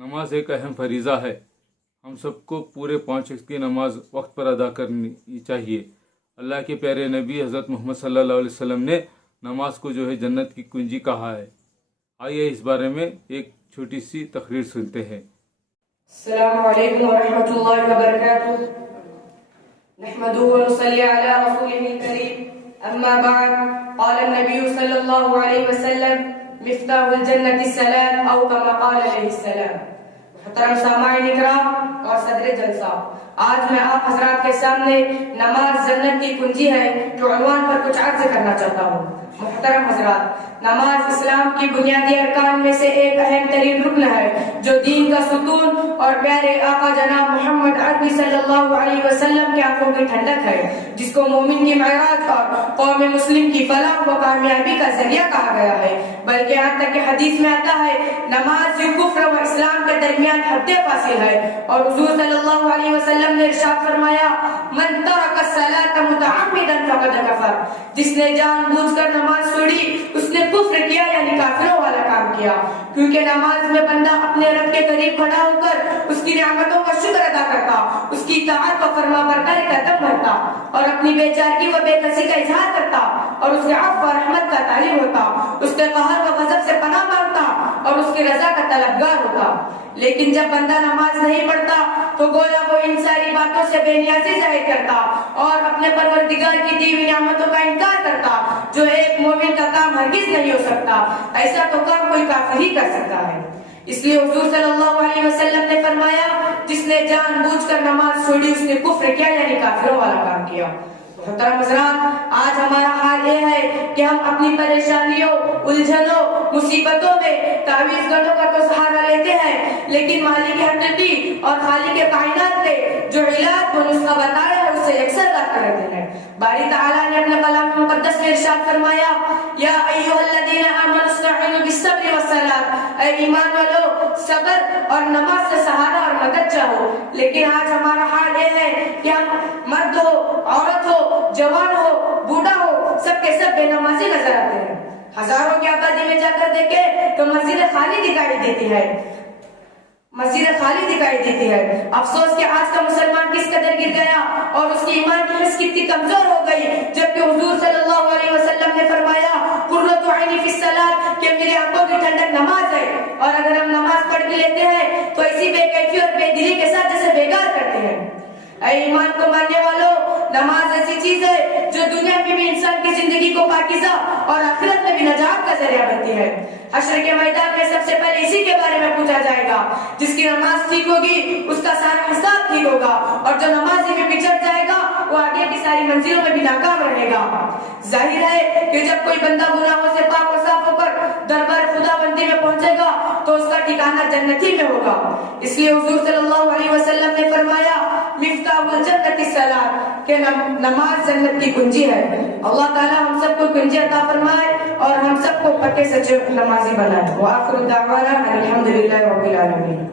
नमाज एक अहम फरीज़ा है। हम सबको पूरे 5 वक्त की नमाज वक्त पर अदा करनी चाहिए। अल्लाह के प्यारे नबी हज़रत मोहम्मद सल्लल्लाहु अलैहि वसल्लम ने नमाज को जो है जन्नत की कुंजी कहा है। आइए इस बारे में एक छोटी सी तकरीर सुनते हैं। अस्सलामु अलैकुम व रहमतुल्लाहि व बरकातुहू। नहमदुहु व नुसल्ली अला रसूलिहिल करीम। अम्मा बाद, क़ाल नबी सल्लल्लाहु अलैहि वसल्लम मिफ्ताहुल जन्नति सलात औ कमा क़ाल अलैहिस्सलाम। मुहतरम सामाईन इकराम और सदर जलसा, आज मैं आप हजरात के सामने नमाज जन्नत की कुंजी है जो उन्वान पर कुछ अर्ज करना चाहता हूँ। मुहतरम हजरात, नमाज इस्लाम की बुनियादी अरकान में से एक अहम तरीन रुकन है जो दीन का सुतून और प्यारे आका जनाब मोहम्मद अरबी सल्लल्लाहु अलैहि वसल्लम की आंखों की ठंडक है, जिसको मोमिन की मेराज और कौम मुस्लिम की फलाह व कामयाबी का जरिया कहा गया है। बल्कि यहाँ तक कि हदीस में आता है, नमाज जो कुफ्र व इस्लाम के दरमियान हद फासिल है। और हुजूर सल्लल्लाहु अलैहि वसल्लम ने इरशाद फरमाया, मन तरक सलात मुतअम्मिदन फक़द कफर। जिसने जानबूझकर नमाज छोड़ी उसने कुफ्र किया, यानी काफिरों वाला काम किया। क्योंकि नमाज में बंदा अपने रब के करीब खड़ा होकर उसकी नेमतों का शुक्र अदा करता, उसकी इताअत व फरमाबरदारी का दम भरता और अपनी बेचारगी व बेकसी का इजहार करता और उसके अफ़्व व रहमत का तालिब होता, उसके कहर व गज़ब से पनाह मांगता और उसकी रजा का तलबगार होता। लेकिन जब बंदा नमाज नहीं पढ़ता तो गोया वो इन सारी बातों से बेनियाजी जाहिर करता और अपने परवरदिगार की दी हुई नेमतों का इनकार करता, जो एक मोमिन का काम हरगिज नहीं हो सकता। ऐसा तो काम कोई काफिर ही कर सकता है। इसलिए हुजूर सल्लल्लाहु अलैहि वसल्लम ने फरमाया, जिसने जानबूझकर नमाज छोड़ी उसने कुफ्र किया, यानी काफिरों वाला काम किया। मुहतरम हज़रात, आज हमारा हाल ये है कि हम अपनी परेशानियों, उलझनों, मुसीबतों में तावीज़ गणों का तो सहारा लेते हैं, लेकिन मालिक हकीकी और खालिक कायनात ने जो इलाज व नुस्खा बताया है उससे अक्सर कर देते हैं। बारी ताला ने अपने कलाम मुकद्दस में इरशाद फरमाया, या अय्युहल्लज़ीना आमनु इस्तईनु बिस्सब्रि वस्सलात। ऐ ईमान वालों, सब्र और नमाज से सहारा और मदद चाहो। लेकिन आज हमारा हाल ये है कि हम मर्द हो, औरत हो, जवान हो, बूढ़ा हो, सबके सब बेनमाजी नजर आते हैं। हजारों की आबादी में जाकर देखे तो मस्जिद खाली दिखाई देती है, मस्जिद खाली दिखाई देती है। अफसोस कि आज का मुसलमान किस कदर गिर गया और उसकी ईमान की हिस्स कितनी कमजोर हो गई, जबकि हुजूर सल्लल्लाहु अलैहि वसल्लम ने फरमाया, कुर्रतु ऐनी फिस सलात, कि मेरी आंखों की ठंडक नमाज है। और अगर हम नमाज पढ़ भी लेते हैं तो ऐसी बेकैफी और बेदिली के साथ जैसे बेगार करते हैं। ऐ ईमान को मानने वालों, नमाज ऐसी चीज है जो दुनिया में भी इंसान की जिंदगी को पाकीज़ा और आखिरत में भी नजात का जरिया बनती है। हश्र के मैदान में सबसे पहले इसी के बारे में पूछा जाएगा। जिसकी नमाज ठीक होगी उसका सारा हिसाब ठीक होगा, और जो नमाजी में पिछड़ जाएगा वो आगे की सारी मंजिलों में भी नाकाम रहेगा। जाहिर है कि जब कोई बंदा गुनाहों से पाक और साफ होकर दरबार खुदाबंदी में पहुंचेगा तो उसका ठिकाना जन्नती में होगा। इसलिए हुजूर सल्लल्लाहु अलैहि वसल्लम ने फरमाया, मिफ्ताहुल जन्नति सलात, कि नमाज जन्नत की कुंजी है। अल्लाह ताला हम सबको कुंजी अता फरमाए और हम सबको पक्के सच्चे नमाजी बनाए। व आखिरु दावाना अल्हम्दुलिल्लाहि रब्बिल आलमीन।